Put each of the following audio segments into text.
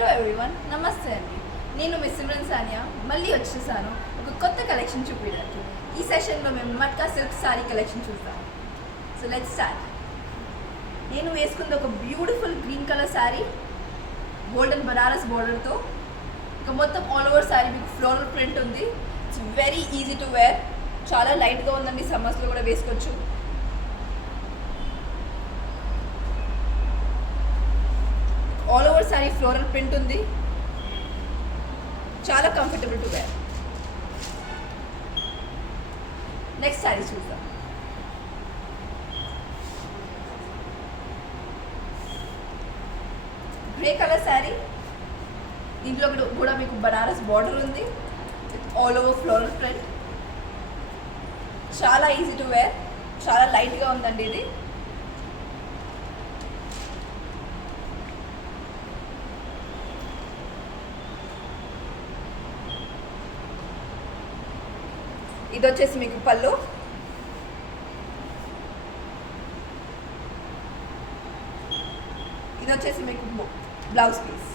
Hello everyone, నమస్తే అండి. నేను మిస్ సిమ్రన్ సానియా మళ్ళీ వచ్చేసాను ఒక కొత్త కలెక్షన్ చూపించడానికి. ఈ సెషన్లో మేము మట్కా సిల్క్ సారీ కలెక్షన్ చూస్తాం. So let's start. నేను వేసుకుంది ఒక beautiful green colour sari, golden Banaras బోర్డర్తో. ఇంకా మొత్తం ఆల్ ఓవర్ శారీ మీకు ఫ్లోరల్ ప్రింట్ ఉంది. It's very easy to wear, చాలా లైట్గా ఉందండి, సమ్మర్స్లో కూడా వేసుకోవచ్చు. All over sari floral print ఉంది, చాలా comfortable to wear. Next sari చూద్దాం. గ్రే కలర్ శారీ, దీంట్లో కూడా మీకు బనారస్ బార్డర్ ఉంది, ఆల్ ఓవర్ ఫ్లోరల్ ప్రింట్. చాలా ఈజీ టు వేర్, చాలా లైట్గా ఉందండి ఇది. ఇది వచ్చేసి మీకు పళ్ళు, ఇది వచ్చేసి మీకు బ్లౌజ్ పీస్.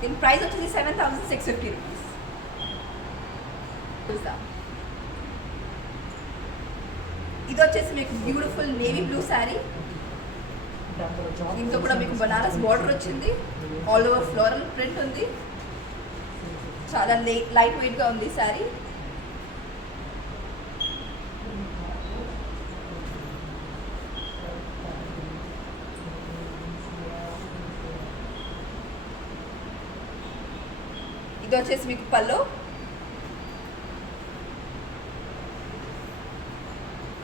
దీని ప్రైస్ వచ్చేసి 7,650 రూపీస్. ఇది వచ్చేసి మీకు బ్యూటిఫుల్ నేవీ బ్లూ శారీ, దీంతో కూడా మీకు బనారస్ బార్డర్ వచ్చింది, ఆల్ ఓవర్ ఫ్లోరల్ ప్రింట్ ఉంది, చాలా లైట్ వెయిట్గా ఉంది శారీ. ఇది వచ్చేసి మీకు పళ్ళు,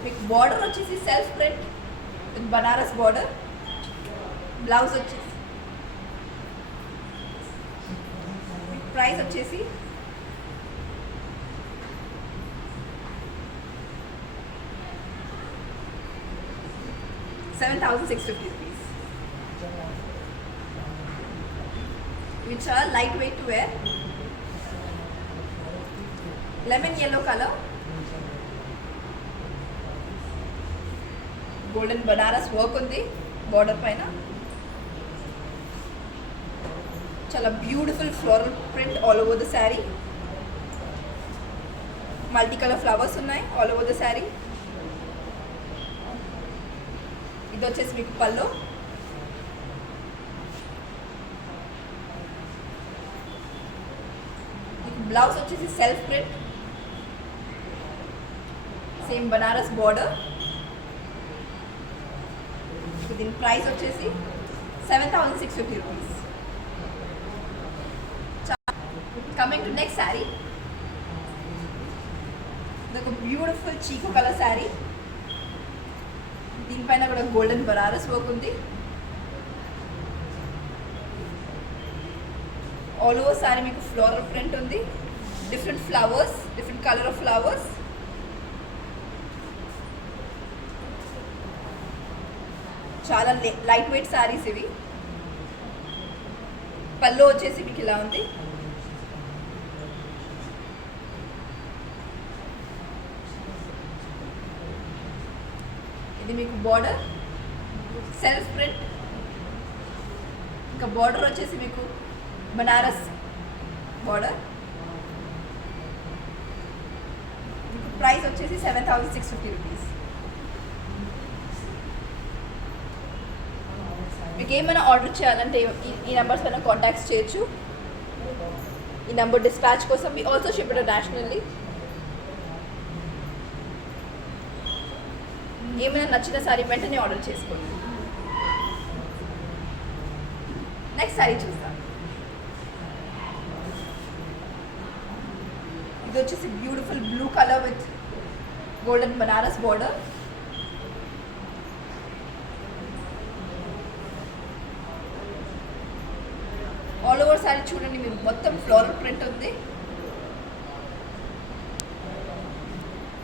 మీకు బార్డర్ వచ్చేసి self print with Banaras border. Blouse వచ్చేసి ప్రైస్ వచ్చేసి 7,650 రూపీస్. ఇవి చాలా light weight to wear. Lemon yellow colour, golden Banaras work ఉంది బార్డర్ పైన. చాలా beautiful floral print all over the sari. Multi colour flowers ఉన్నాయి ఆల్ ఓవర్ ద శారీ. ఇది వచ్చేసి మీకు పళ్ళు, మీకు బ్లౌజ్ వచ్చేసి self print, same Banaras border. దీని ప్రైస్ వచ్చేసి 7,650 rupees. Coming to next sari, ఇదొక బ్యూటిఫుల్ చీకు కలర్ శారీ, దీనిపైన కూడా గోల్డెన్ బనారస్ వర్క్ ఉంది. ఆల్ ఓవర్ శారీ మీకు ఫ్లోరల్ ప్రింట్ ఉంది, different flowers, different colour of flowers. చాలా లైట్ వెయిట్ శారీస్ ఇవి. పళ్ళు వచ్చేసి మీకు ఇలా ఉంది. ఇది మీకు బార్డర్ సెల్ఫ్ ప్రింట్, ఇంకా బార్డర్ వచ్చేసి మీకు బనారస్ బార్డర్. మీకు ప్రైస్ వచ్చేసి 7,650 రూపీస్. మీకు ఏమైనా ఆర్డర్ చేయాలంటే ఈ నెంబర్స్ పైన కాంటాక్ట్స్ చేయొచ్చు. ఈ నెంబర్ డిస్పాచ్ కోసం వి ఆల్సో షిప్ ఇంటర్నేషనల్లీ. ఏమైనా నచ్చిన సారీ వెంటనే ఆర్డర్ చేసుకోండి. నెక్స్ట్ సారీ చూస్తాం. ఇది వచ్చేసి beautiful blue colour with golden Banaras border. All over sorry చూడండి, మీరు మొత్తం ఫ్లోరల్ ప్రింట్ ఉంది,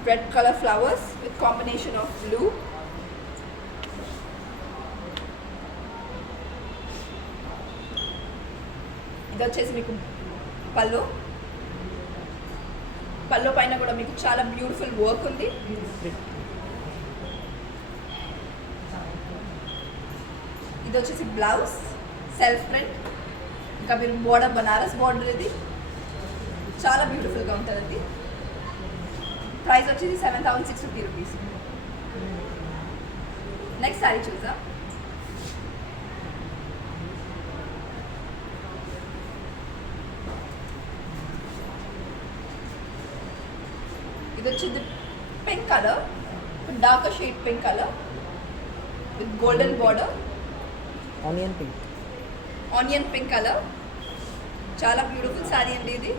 red colour flowers with combination of blue. ఇది వచ్చేసి మీకు పళ్ళు, పళ్ళు పైన కూడా మీకు చాలా బ్యూటిఫుల్ వర్క్ ఉంది. ఇది వచ్చేసి బ్లౌజ్ సెల్ఫ్ ప్రింట్. ఇంకా మీరు బోర్డర్ బనారస్ బార్డర్, ఇది చాలా బ్యూటిఫుల్గా ఉంటుందండి. ప్రైస్ వచ్చేసి 7,650 రూపీస్. నెక్స్ట్ శారీ చూద్దాం. ఇది వచ్చేది pink colour, dark shade pink colour with golden border. Onion pink colour, చాలా బ్యూటిఫుల్ శారీ అండి ఇది.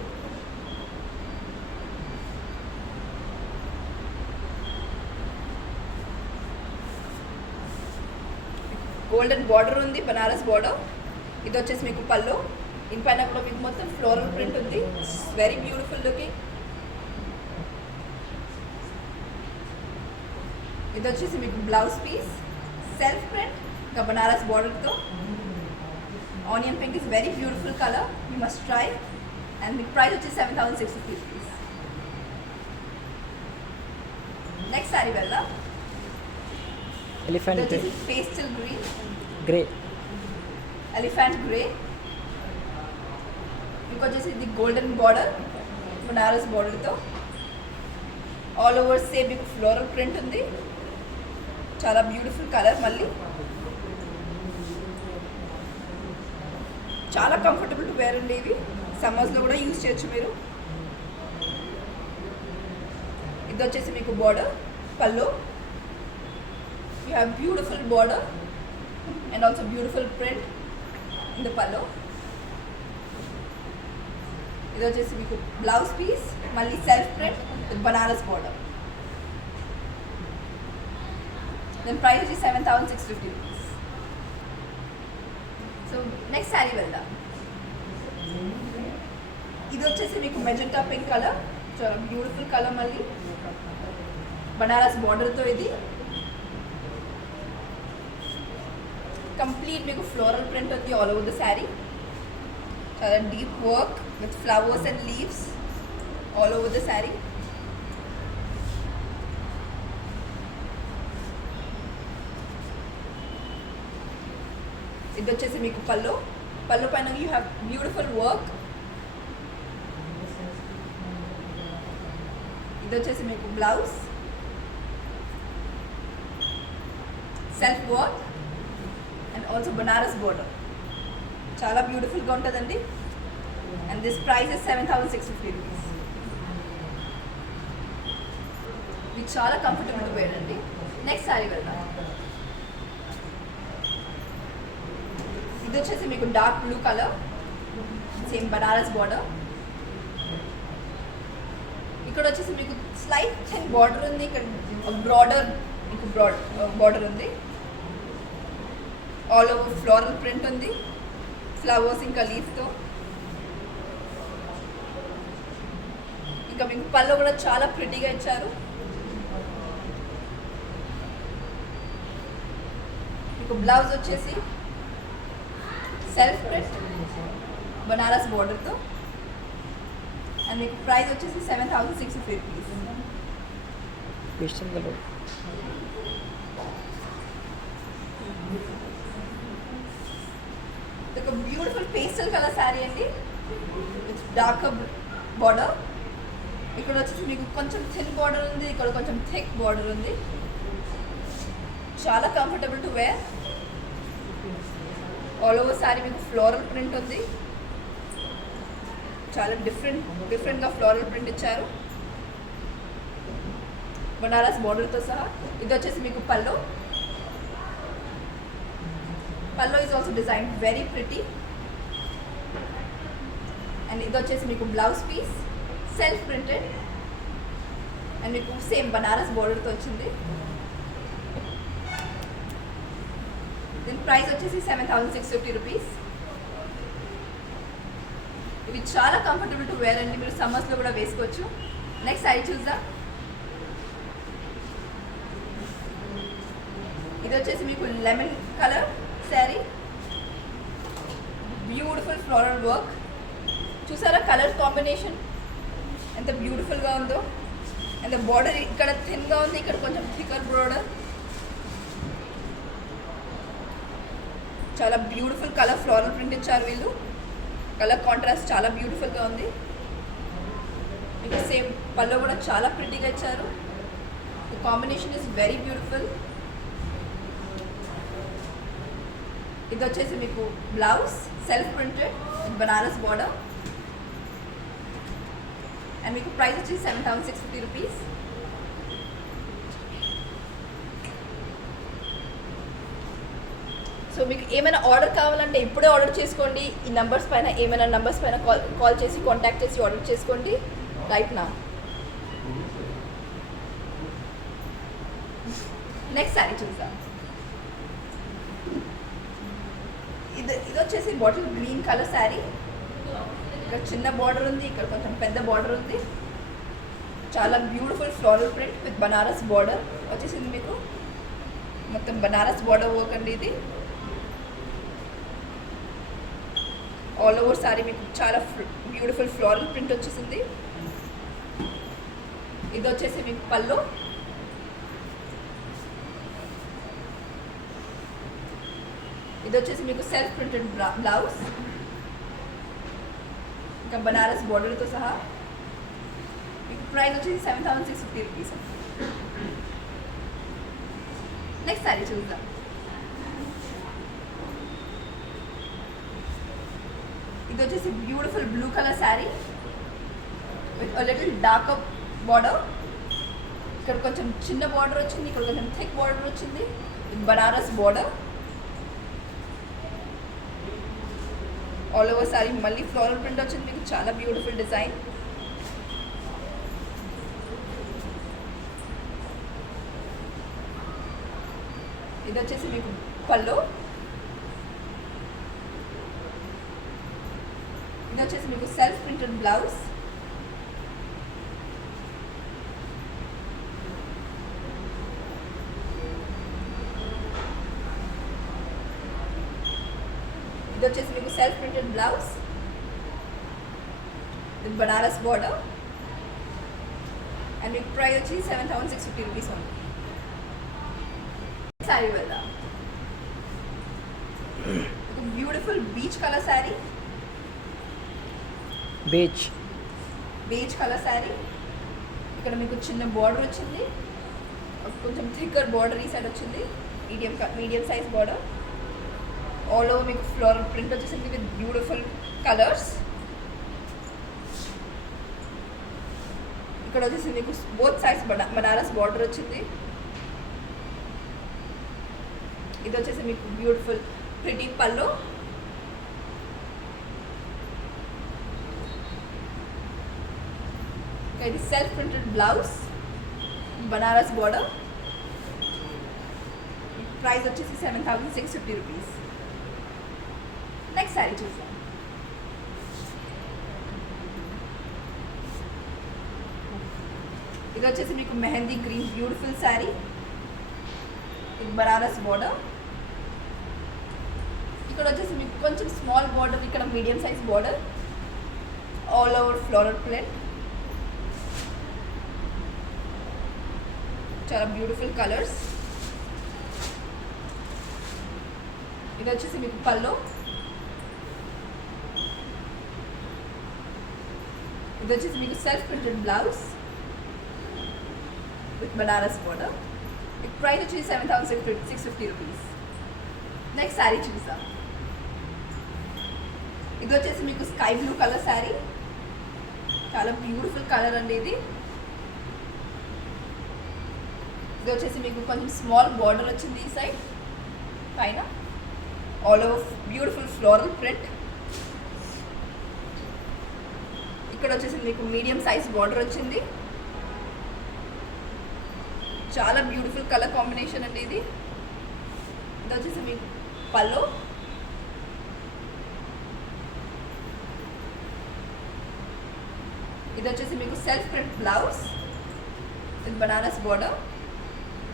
గోల్డెన్ బార్డర్ ఉంది, బనారస్ బార్డర్. ఇది వచ్చేసి మీకు పళ్ళు. ఇన్పైన కూడా మీకు మొత్తం ఫ్లోరల్ ప్రింట్ ఉంది, వెరీ బ్యూటిఫుల్ లుకింగ్. ఇది వచ్చేసి మీకు బ్లౌజ్ పీస్ సెల్ఫ్ ప్రింట్ ఇంకా బనారస్ బార్డర్తో. Onion pink is very beautiful colour, you must try. And మీకు ప్రైస్ వచ్చేసి 7,650 రూపీస్. నెక్స్ట్ శారీ వెళ్దాం. Pastel grey, elephant grey. మీకు వచ్చేసి ఇది గోల్డెన్ బార్డర్ బనారస్ బార్డర్తో. ఆల్ ఓవర్ సేమ్ మీకు ఫ్లోరల్ ప్రింట్ ఉంది, చాలా బ్యూటిఫుల్ కలర్. మళ్ళీ చాలా కంఫర్టబుల్ టు వేర్ అండి. ఇవి సమ్మర్స్లో కూడా యూజ్ చేయొచ్చు మీరు. ఇది వచ్చేసి మీకు బార్డర్ పళ్ళు. You have beautiful border and also beautiful print in the పళ్ళు. ఇది వచ్చేసి మీకు బ్లౌజ్ పీస్, మళ్ళీ self print with Banaras border. Then price వచ్చి 7,650 రూపీస్. సో నెక్స్ట్ శారీ వెళ్దాం. ఇది వచ్చేసి మీకు మెజెంటా పింక్ కలర్, చాలా బ్యూటిఫుల్ కలర్. మళ్ళీ బనారస్ బార్డర్తో ఇది కంప్లీట్ మీకు ఫ్లోరల్ ప్రింట్ ఉంది ఆల్ ఓవర్ ద శారీ. చాలా deep work with flowers and leaves all over the sari. ఇది వచ్చేసి మీకు పళ్ళు పైన యూ హ్యావ్ బ్యూటిఫుల్ వర్క్. ఇది వచ్చేసి మీకు blouse self work and also Banaras బార్డర్. చాలా బ్యూటిఫుల్గా ఉంటుందండి. అండ్ దిస్ ప్రైస్ ఇస్ 7,650 రూపీస్. మీకు చాలా కంఫర్టబుల్ వేర్ అండి. నెక్స్ట్ శారీ వెళ్దాం. ఇది వచ్చేసి మీకు dark blue colour, same Banaras border. ఇక్కడ వచ్చేసి మీకు స్లైట్ థిన్ బార్డర్ ఉంది, ఇక్కడ బ్రాడర్ మీకు బార్డర్ ఉంది. ఆల్ ఓవర్ ఫ్లోరల్ ప్రింట్ ఉంది, ఫ్లవర్స్ ఇంకా లీఫ్తో. ఇంకా మీకు పళ్ళు కూడా చాలా ప్రిటీగా ఇచ్చారు. మీకు బ్లౌజ్ వచ్చేసి సెల్ఫ్ ప్రింట్ బనారస్ బార్డర్తో. అండ్ మీకు ప్రైస్ వచ్చేసి 7,650 రూపీస్. ఒక బ్యూటిఫుల్ పేస్టల్ కలర్ శారీ అండి విత్ డార్క్ బార్డర్. ఇక్కడ వచ్చేసి మీకు కొంచెం థిన్ బార్డర్ ఉంది, ఇక్కడ కొంచెం థిక్ బార్డర్ ఉంది. చాలా comfortable to wear. All over sari మీకు ఫ్లోరల్ ప్రింట్ ఉంది, చాలా డిఫరెంట్గా ఫ్లోరల్ ప్రింట్ ఇచ్చారు బనారస్ బార్డర్తో సహా. ఇది వచ్చేసి మీకు పళ్ళు is also design very pretty. And ఇది వచ్చేసి మీకు blouse piece self printed and మీకు సేమ్ బనారస్ బార్డర్తో వచ్చింది. దీని ప్రైస్ వచ్చేసి 7,650 రూపీస్. ఇవి చాలా కంఫర్టబుల్ టు వేర్ అండి, మీరు సమ్మర్స్లో కూడా వేసుకోవచ్చు. నెక్స్ట్ శారీ చూద్దాం. ఇది వచ్చేసి మీకు lemon colour sari, beautiful floral work. చూసారా కలర్ కాంబినేషన్ ఎంత బ్యూటిఫుల్గా ఉందో. అండ్ బార్డర్ ఇక్కడ థిన్గా ఉంది, ఇక్కడ కొంచెం థికర్ బార్డర్. చాలా బ్యూటిఫుల్ కలర్ ఫ్లోరల్ ప్రింట్ ఇచ్చారు వీళ్ళు. కలర్ కాంట్రాస్ట్ చాలా బ్యూటిఫుల్గా ఉంది. మీకు సేమ్ పళ్ళు కూడా చాలా ప్రిటీగా ఇచ్చారు. The combination is very beautiful. ఇది వచ్చేసి మీకు blouse self printed Banaras border and మీకు ప్రైస్ వచ్చి 7,650 రూపీస్. సో మీకు ఏమైనా ఆర్డర్ కావాలంటే ఇప్పుడే ఆర్డర్ చేసుకోండి. ఈ నంబర్స్ పైన ఏమైనా నంబర్స్ పైన కాల్ చేసి కాంటాక్ట్ చేసి ఆర్డర్ చేసుకోండి రైట్ నా. నెక్స్ట్ శారీ చూద్దాం. ఇది వచ్చేసి బాటిల్ గ్రీన్ కలర్ శారీ. ఇక్కడ చిన్న బార్డర్ ఉంది, ఇక్కడ కొంచెం పెద్ద బార్డర్ ఉంది. చాలా beautiful floral print with Banaras బార్డర్ వచ్చేసింది. మీకు మొత్తం బనారస్ బార్డర్ వర్క్ అండి ఇది. ఆల్ ఓవర్ శారీ మీకు చాలా బ్యూటిఫుల్ ఫ్లోరల్ ప్రింట్ వచ్చేసింది. ఇది వచ్చేసి మీకు పళ్ళు. ఇది వచ్చేసి మీకు సెల్ఫ్ ప్రింటెడ్ బ్లౌజ్ ఇంకా బనారస్ బార్డర్తో సహా. మీకు ప్రైస్ వచ్చేసి 7,650 రూపీస్. నెక్స్ట్ శారీ చూద్దాం. ఇది వచ్చేసి beautiful blue colour sari with little dark border. ఇక్కడ కొంచెం చిన్న బార్డర్ వచ్చింది, ఇక్కడ కొంచెం థిక్ బార్డర్ వచ్చింది విత్ Banaras border. All over sorry మళ్ళీ ఫ్లోరల్ ప్రింట్ వచ్చింది. మీకు చాలా బ్యూటిఫుల్ డిజైన్. ఇది వచ్చేసి మీకు పళ్ళు. ఇది వచ్చేసి మీకు సెల్ఫ్ ప్రింటెడ్ బ్లౌజ్. ఇది వచ్చేసి మీకు self printed blouse with Banaras border and మీకు ప్రైస్ వచ్చి 7,650 రూపీస్ ఉంది. శారీ వెళ్దాం. Beautiful beach colour sari. Beach colour sari. ఇక్కడ మీకు చిన్న బార్డర్ వచ్చింది, కొంచెం థిక్కర్ బార్డర్ ఈ సైడ్ వచ్చింది. Medium size border. All over మీకు ఫ్లోరల్ ప్రింట్ వచ్చేసింది విత్ బ్యూటిఫుల్ కలర్స్. ఇక్కడ వచ్చేసి మీకు బోత్ సైడ్స్ బనారస్ బార్డర్ వచ్చింది. ఇది వచ్చేసి మీకు బ్యూటిఫుల్ ప్రిటీ పళ్ళు. ఇది self printed blouse Banaras border. Price వచ్చేసి 7,650 రూపీస్. నెక్స్ట్ శారీ చూసాం. ఇది వచ్చేసి మీకు మెహందీ గ్రీన్ బ్యూటిఫుల్ శారీ ఇది బనారస్ బార్డర్. ఇక్కడ వచ్చేసి మీకు కొంచెం స్మాల్ బార్డర్, ఇక్కడ medium size border. All over floral print. చాలా బ్యూటిఫుల్ కలర్స్. ఇది వచ్చేసి మీకు పళ్ళు. ఇది వచ్చేసి మీకు self printed blouse with Banaras border. Price వచ్చి 7,650 రూపీస్. నెక్స్ట్ శారీ చూసాం. ఇది వచ్చేసి మీకు స్కై బ్లూ కలర్ శారీ. చాలా బ్యూటిఫుల్ కలర్ అండి ఇది. ఇది వచ్చేసి మీకు కొంచెం స్మాల్ బార్డర్ వచ్చింది ఈ సైడ్ పైన. All over beautiful floral print. ఇక్కడ వచ్చేసి మీకు మీడియం సైజ్ బార్డర్ వచ్చింది. చాలా బ్యూటిఫుల్ కలర్ కాంబినేషన్ అండి ఇది. ఇది వచ్చేసి మీకు పళ్ళు. ఇది వచ్చేసి మీకు self print blouse with Banaras border.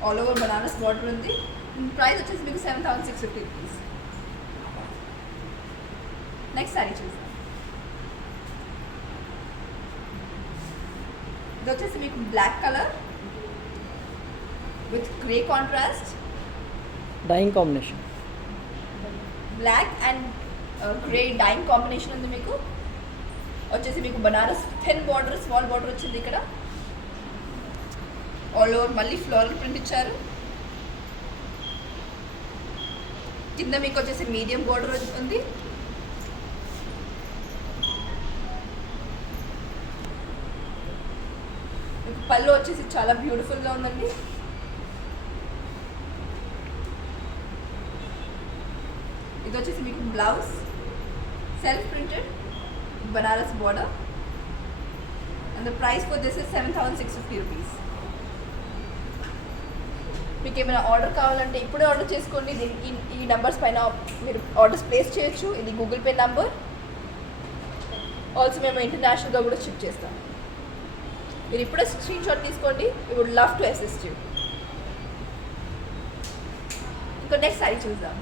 All over Banaras border ఉంది. ప్రైస్ వచ్చేసి మీకు 7,650 రూపీస్. నెక్స్ట్ శారీ చూసాం. ఇది వచ్చేసి మీకు black colour with grey contrast dyeing combination. Black and grey dyeing combination ఉంది. మీకు వచ్చేసి మీకు Banaras thin border, small border వచ్చింది. ఇక్కడ ఆల్ ఓవర్ మళ్ళీ ఫ్లోరల్ ప్రింట్ ఇచ్చారు. కింద మీకు వచ్చేసి మీడియం బార్డర్ ఉంది. మీకు పళ్ళు వచ్చేసి చాలా బ్యూటిఫుల్గా ఉందండి. ఇది వచ్చేసి మీకు blouse self printed Banaras border and the price for this is 7,650 రూపీస్. మీకు ఏమైనా ఆర్డర్ కావాలంటే ఇప్పుడే ఆర్డర్ చేసుకోండి. ఈ నెంబర్స్ పైన మీరు ఆర్డర్స్ ప్లేస్ చేయొచ్చు. ఇది గూగుల్ పే నెంబర్. ఆల్సో మేము ఇంటర్నేషనల్గా కూడా షిప్ చేస్తాం. మీరు ఇప్పుడే స్క్రీన్ షాట్ తీసుకోండి. We would love to assist you. ఇంకో నెక్స్ట్ సారీ చూద్దాం.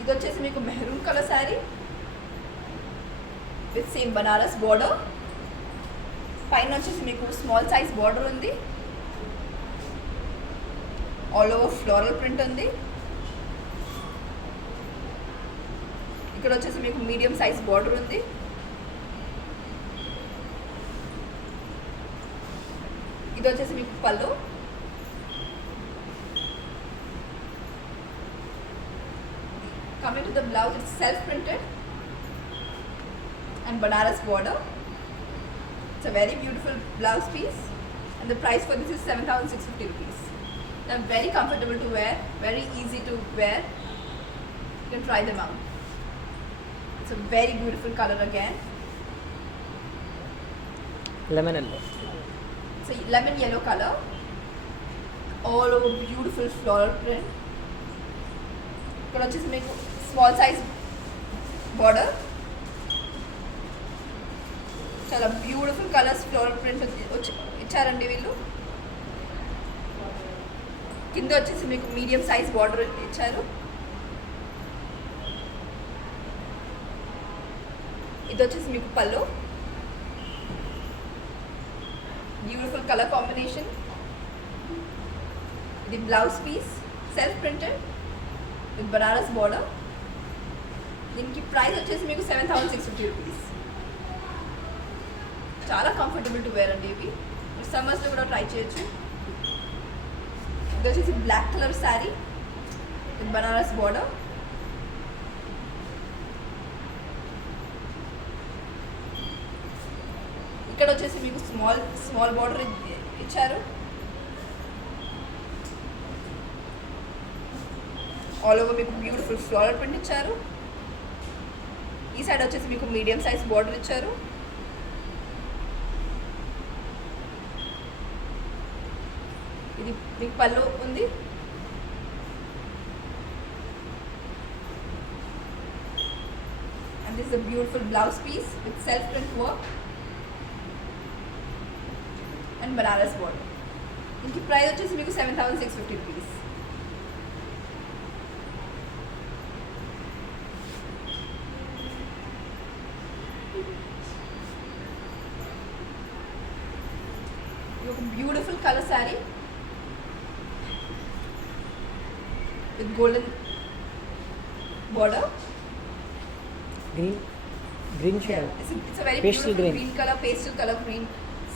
ఇది వచ్చేసి మీకు maroon colour sari with same Banaras border. పైన వచ్చేసి మీకు స్మాల్ సైజ్ బార్డర్ ఉంది. ఆల్ ఓవర్ ఫ్లోరల్ ప్రింట్ ఉంది. ఇక్కడ వచ్చేసి మీకు మీడియం సైజ్ బార్డర్ ఉంది. ఇది వచ్చేసి మీకు పళ్ళు. Coming to the blouse, it's self printed and Banaras border. It's a very beautiful blouse piece and the price for this is 7,650 rupees. They're very comfortable to wear, very easy to wear. You can try them out. It's a very beautiful color again. Lemon yellow. It's a lemon yellow color. All over beautiful floral print. ఇక్కడ వచ్చేసి మీకు small size border. చాలా beautiful colours floral print వచ్చి ఇచ్చారండి వీళ్ళు. కింద వచ్చేసి మీకు మీడియం సైజ్ బార్డర్ ఇచ్చారు. ఇది వచ్చేసి మీకు పళ్ళు. Beautiful colour combination. ఇది blouse piece self printed with Banaras border. దీనికి ప్రైస్ వచ్చేసి మీకు 7,650 రూపీస్. చాలా కంఫర్టబుల్ టు వేర్ అండి ఇవి. సమ్మర్స్లో కూడా ట్రై చేయొచ్చు. ఇది వచ్చేసి black colour sari with Banaras border. ఇక్కడ వచ్చేసి మీకు స్మాల్ బార్డర్ ఇచ్చారు. ఆల్ ఓవర్ మీకు బ్యూటిఫుల్ ఫ్లోరల్ ప్రింట్ ఇచ్చారు. ఈ సైడ్ వచ్చేసి మీకు మీడియం సైజ్ బార్డర్ ఇచ్చారు. ఇది మీకు పళ్ళు ఉంది. And this is a beautiful blouse piece with self print work and Banaras border. దీనికి ప్రైస్ వచ్చేసి మీకు 7,650 రూపీస్. ఒక beautiful colour sari with golden border. Green shade. It's a very Pastel beautiful green. pastel color green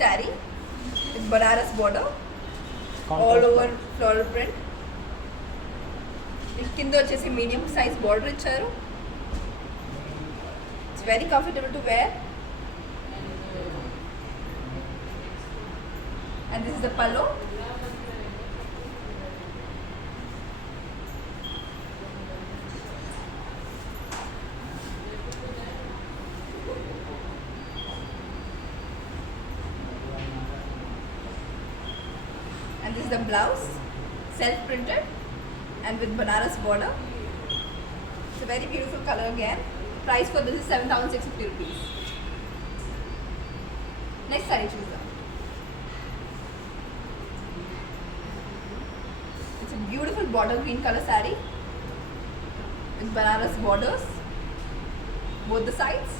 saree with Banaras border. Contrast All over border. floral print. కింద వచ్చేసి medium size border ఇచ్చారు. It's very comfortable to wear. And this is the pallu. And this is the blouse, self printed and with Banaras border. It's a very beautiful color again. Price for this is 7,650 rupees. Next saree choose. It's a beautiful border green color saree with Banaras borders both the sides.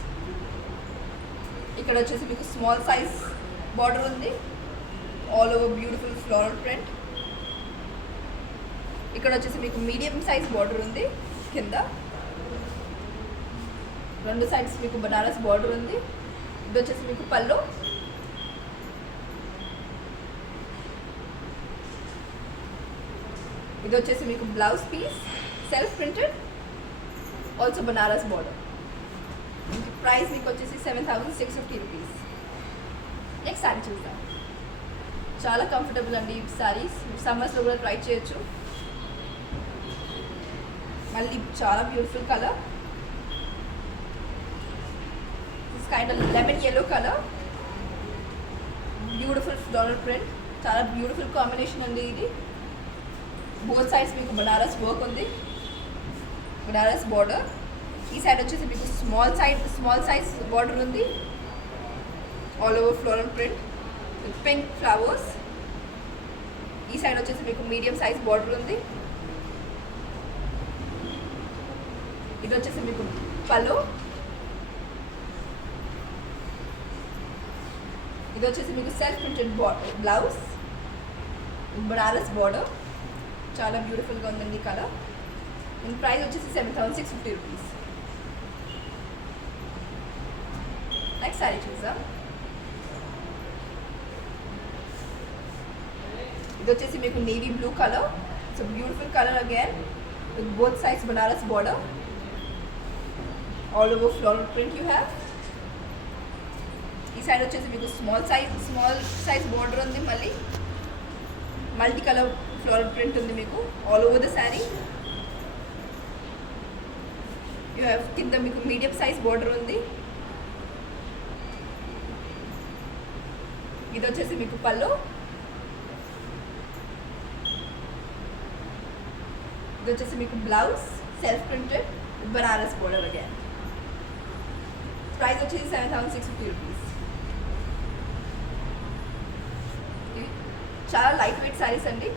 ఇక్కడ వచ్చేసి మీకు small size border ఉంది. All over beautiful floral print. ఇక్కడ వచ్చేసి మీకు medium size border ఉంది కింద, రెండు సైడ్స్ మీకు బనారస్ బార్డర్ ఉంది. ఇది వచ్చేసి మీకు పళ్ళు, ఇది వచ్చేసి మీకు blouse piece self printed, also Banaras border. Price మీకు వచ్చేసి 7,650 రూపీస్. నెక్స్ట్ శారీ చూద్దాం. చాలా కంఫర్టబుల్ అండి ఈ శారీస్, సమ్మర్స్లో కూడా ట్రై చేయొచ్చు. మళ్ళీ చాలా beautiful colour, this kind of lemon yellow colour, beautiful floral print, చాలా బ్యూటిఫుల్ కాంబినేషన్ అండి ఇది. బోత్ సైడ్స్ మీకు బనారస్ వర్క్ ఉంది, బనారస్ బార్డర్. ఈ సైడ్ వచ్చేసి మీకు స్మాల్ సైజ్ బార్డర్ ఉంది, all over floral print with pink flowers. ఈ సైడ్ వచ్చేసి మీకు మీడియం సైజ్ బార్డర్ ఉంది. ఇది వచ్చేసి మీకు పళ్ళు, ఇది వచ్చేసి మీకు సెల్ఫ్ ప్రింటెడ్ బ్లౌజ్, బనారస్ బార్డర్. చాలా బ్యూటిఫుల్గా ఉందండి కలర్. దీని ప్రైస్ వచ్చేసి 7,650 రూపీస్. నెక్స్ట్ శారీ చూద్దాం. ఇది వచ్చేసి మీకు navy blue colour, so beautiful colour again with both sides Banaras border, all over floral print you have. ఈ సైడ్ వచ్చేసి మీకు స్మాల్ సైజ్ బార్డర్ ఉంది, మళ్ళీ మల్టీ కలర్ ఫ్లోరల్ ప్రింట్ ఉంది మీకు all over the sari. You have కింద మీకు మీడియం సైజ్ బార్డర్ ఉంది. ఇది వచ్చేసి మీకు పళ్ళు, ఇది వచ్చేసి మీకు blouse self printed Banaras border again. Price వచ్చేసి 7,650 రూపీస్. చాలా లైట్ వెయిట్ శారీస్ అండి.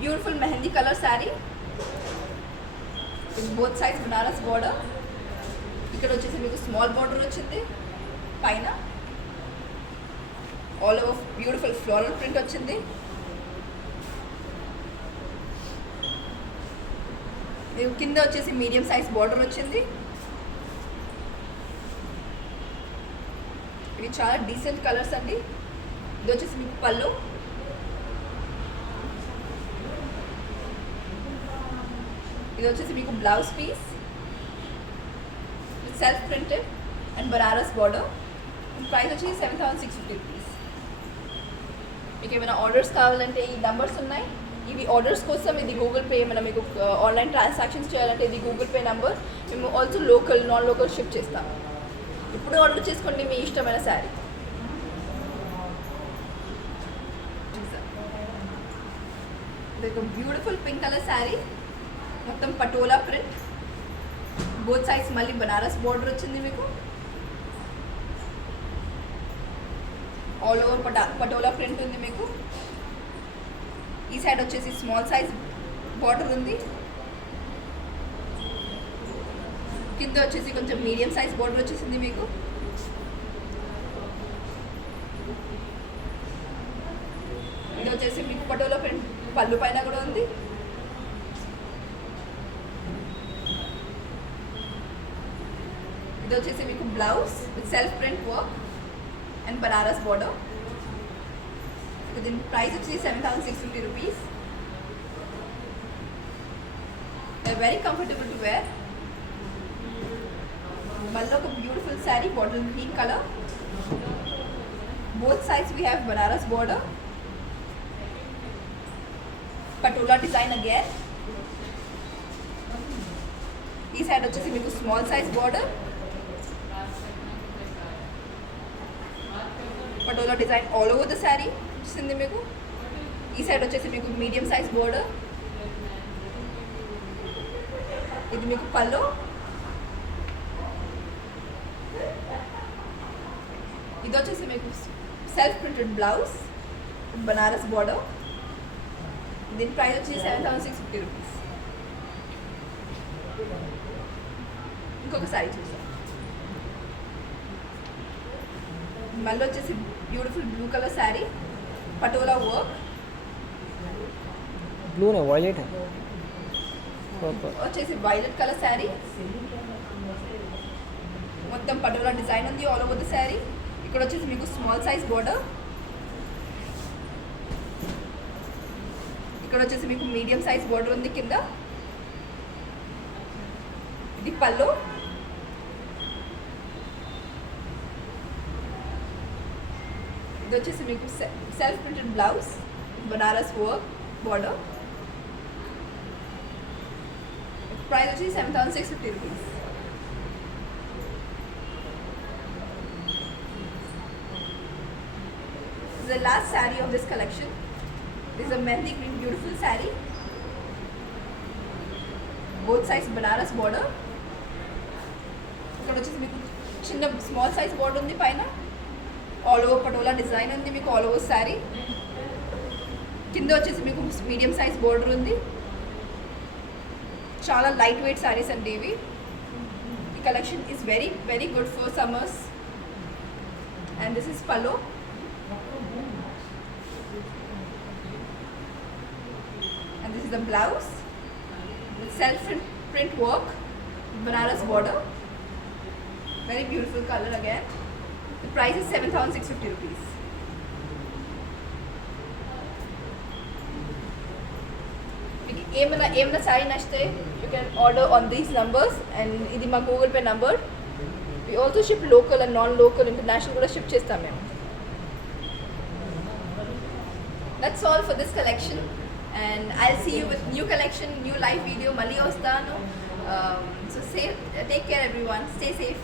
బ్యూటిఫుల్ మెహందీ కలర్ sari, both sides Banaras border. ఇక్కడ వచ్చేసి మీకు స్మాల్ బార్డర్ వచ్చింది, పైన all over beautiful floral print వచ్చింది. మీకు కింద వచ్చేసి మీడియం సైజ్ బార్డర్ వచ్చింది. ఇవి చాలా డీసెంట్ కలర్స్ అండి. ఇది వచ్చేసి మీకు పళ్ళు, ఇది వచ్చేసి మీకు blouse piece with self printed and Banaras border. Price వచ్చి 7,650 రూపీస్. మీకు ఏమైనా ఆర్డర్స్ కావాలంటే ఈ నంబర్స్ ఉన్నాయి. ఇవి ఆర్డర్స్ కోసం ఇది గూగుల్ పే, మనం మీకు ఆన్లైన్ ట్రాన్సాక్షన్స్ చేయాలంటే ఇది గూగుల్ పే నంబర్. మేము also local non local shift చేస్తాం. ఇప్పుడు ఆర్డర్ చేసుకోండి మీ ఇష్టమైన శారీ. ఇది ఒక బ్యూటిఫుల్ పింక్ కలర్ శారీ, మొత్తం పటోలా ప్రింట్, బోత్ సైడ్స్ మళ్ళీ బనారస్ బార్డర్ వచ్చింది మీకు, ఆల్ ఓవర్ పటోలా ప్రింట్ ఉంది మీకు. ఈ సైడ్ వచ్చేసి స్మాల్ సైజ్ బార్డర్ ఉంది, కింద వచ్చేసి కొంచెం మీడియం సైజ్ బార్డర్ వచ్చేసింది మీకు. ఇది వచ్చేసి మీకు పటోలా ప్రింట్ పళ్ళు పైన కూడా ఉంది. ఇది వచ్చేసి మీకు blouse with self print work and Banaras border. దీని ప్రైస్ వచ్చి 7,650 rupees. Very comfortable to wear. మళ్ళీ ఒక beautiful sari, bottle green colour, both sides we have Banaras border, patola design again. ఈ సైడ్ వచ్చేసి మీకు small size border, patola design all over the sari వచ్చింది మీకు. ఈ సైడ్ వచ్చేసి మీకు మీడియం సైజ్ బార్డర్, ఇది మీకు పళ్ళు, ఇది వచ్చేసి మీకు self printed blouse Banaras border. దీని ప్రైస్ వచ్చి 7,650 రూపీస్. ఇంకొక శారీ చూసాం. మళ్ళీ వచ్చేసి beautiful blue colour sari patola work. Blue नहीं वॉयलेट है पर्पल వచ్చేసి వైలెట్ కలర్ శారీ మొత్తం పటోలా డిజైన్ ఉంది ఆల్ ఓవర్ ద శారీ. ఇక్కడ వచ్చేసి మీకు స్మాల్ సైజ్ బోర్డర్, ఇక్కడ వచ్చేసి మీకు మీడియం సైజ్ బోర్డర్ ఉంది కింద. ఇది పళ్ళు, ఇది వచ్చేసి మీకు self printed blouse Banaras work border. Price వచ్చి 7,650 rupees. The last saree of this collection is a mehndi green beautiful saree, both sides banaras border. ఇక్కడ వచ్చేసి మీకు చిన్న స్మాల్ సైజ్ బోర్డర్ ఉంది పైన, ఆల్ ఓవర్ పటోలా డిజైన్ ఉంది మీకు ఆల్ ఓవర్ శారీ. కింద వచ్చేసి మీకు మీడియం సైజ్ బోర్డర్ ఉంది. చాలా లైట్ వెయిట్ శారీస్ అండి ఇవి. ఈ collection is very very good for summers. And this is pallu. And this is the blouse with self print work, banaras border. Very beautiful color again. The price is 7,650 rupees. ఏమైనా సారీ నచ్చితే you can order on these numbers. And ఇది మా Google Pay number. We also ship local and non local international కూడా ship చేస్తాం మేము. That's all for this collection. And I'll see you with new collection, new live video. Mali ostanu. So safe, take care everyone. Stay safe.